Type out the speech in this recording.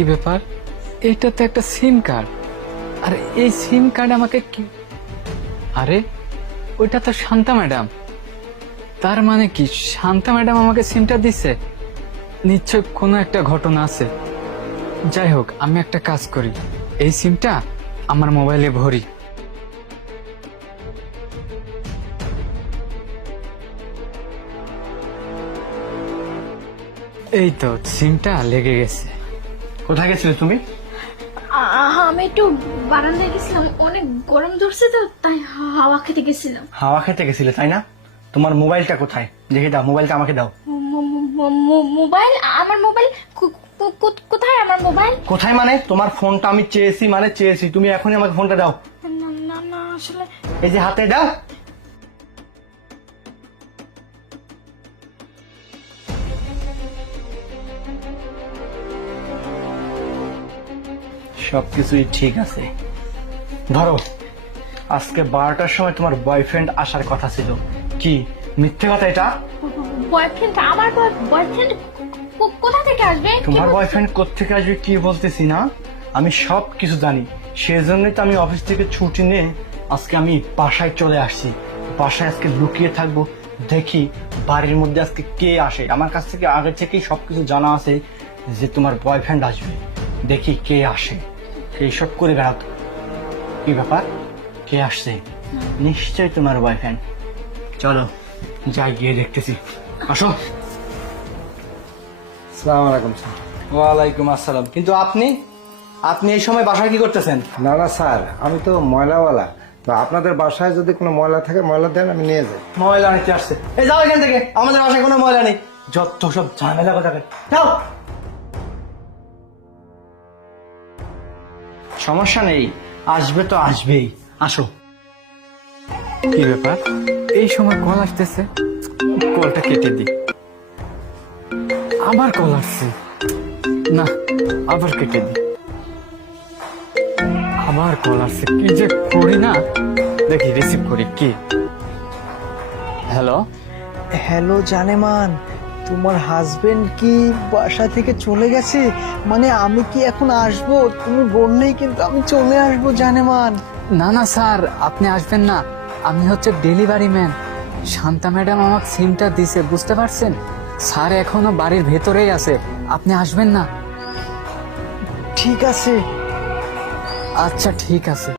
কি ব্যাপার? এটা তো একটা সিম কার্ড। আর এই সিম কার্ড আমাকে কি? আরে ওইটা তো শান্তা ম্যাডাম। তার মানে কি শান্তা ম্যাডাম আমাকে সিমটা দিছে? নিশ্চয় কোনো একটা ঘটনা আছে। যাই হোক, আমি একটা কাজ করি, এই সিমটা আমার মোবাইলে ভরি। এই তো সিমটা লেগে গেছে। কোথায় গেছিলে তুমি? আমি একটু বারান্দায় গেছিলাম, অনেক গরম ধরছে তো তাই হাওয়া খেতে গেছিলাম। হাওয়া খেতে গেছিলে তাই না? তোমার মোবাইলটা কোথায়? দেখে দাও, মোবাইলটা আমাকে দাও। মোবাইল? আমার মোবাইল কোথায়? আমার মোবাইল কোথায় মানে? তোমার ফোনটা আমি চেয়েছি মানে চেয়েছি, তুমি এখনই আমাকে ফোনটা দাও। না না না, আসলে এই যে হাতে দাও। সবকিছুই ঠিক আছে, ধরো। আজকে 12টার সময় তোমার বয়ফ্রেন্ড আসার কথা ছিল, কি মিথ্যে কথা এটা? বয়ফ্রেন্ড? আমার বয়ফ্রেন্ড কোথা থেকে আসবে? তোমার বয়ফ্রেন্ড কোত্থেকে আসবে কি বলতেছি না, আমি সব কিছু জানি। সেজন্যই তো আমি অফিস থেকে ছুটি নিয়ে আজকে আমি বাসায় চলে আসছি। বাসায় আজকে লুকিয়ে থাকবো, দেখি বাড়ির মধ্যে আজকে কে আসে। আমার কাছ থেকে আগে থেকেই সবকিছু জানা আছে যে তোমার বয়ফ্রেন্ড আসবে, দেখি কে আসে। এইসব করে বেড়াতো। কি ব্যাপার, কে আসছে? নিশ্চয়ই তোমার বয়ফ্রেন্ড। চলো যাই, গিয়ে দেখতেছি। আসো। আসসালামু আলাইকুম স্যার। ওয়ালাইকুম আসসালাম। কিন্তু আপনি আপনি এই সময় বাসায় কি করতেছেন? না না স্যার, আমি তো ময়লাওয়ালা, তো আপনাদের বাসায় যদি কোনো ময়লা থাকে ময়লা দেন, আমি নিয়ে যাই। ময়লা নিতে আসছে? এই যাও এখান থেকে, আমাদের বাসায় কোনো ময়লা নেই। যত সব ঝামেলা কথা। যাও। সমস্যা নেই, আসবে তো আসবেই। আসো। কি ব্যাপার, এই সময় কল আসতেছে? কলটা কেটে দি। আবার কল আসছে, না আবার কেটে দি। আবার কল আসছে, কি যে করি না, দেখি রিসিভ করি। কি? হ্যালো। হ্যালো জানেমান, তোমার হাজবেন্ড কি বাসা থেকে চলে গেছে? মানে আমি কি এখন আসবো? তুমি বললেই কিন্তু আমি চলে আসবো জানেমান। না না স্যার, আপনি আসবেন না। আমি হচ্ছে ডেলিভারি ম্যান। শান্তা ম্যাডাম আমাকে সিমটা দিছে, বুঝতে পারছেন? স্যার এখনো বাড়ির ভেতরেই আছে, আপনি আসবেন না? ঠিক আছে। আচ্ছা ঠিক আছে।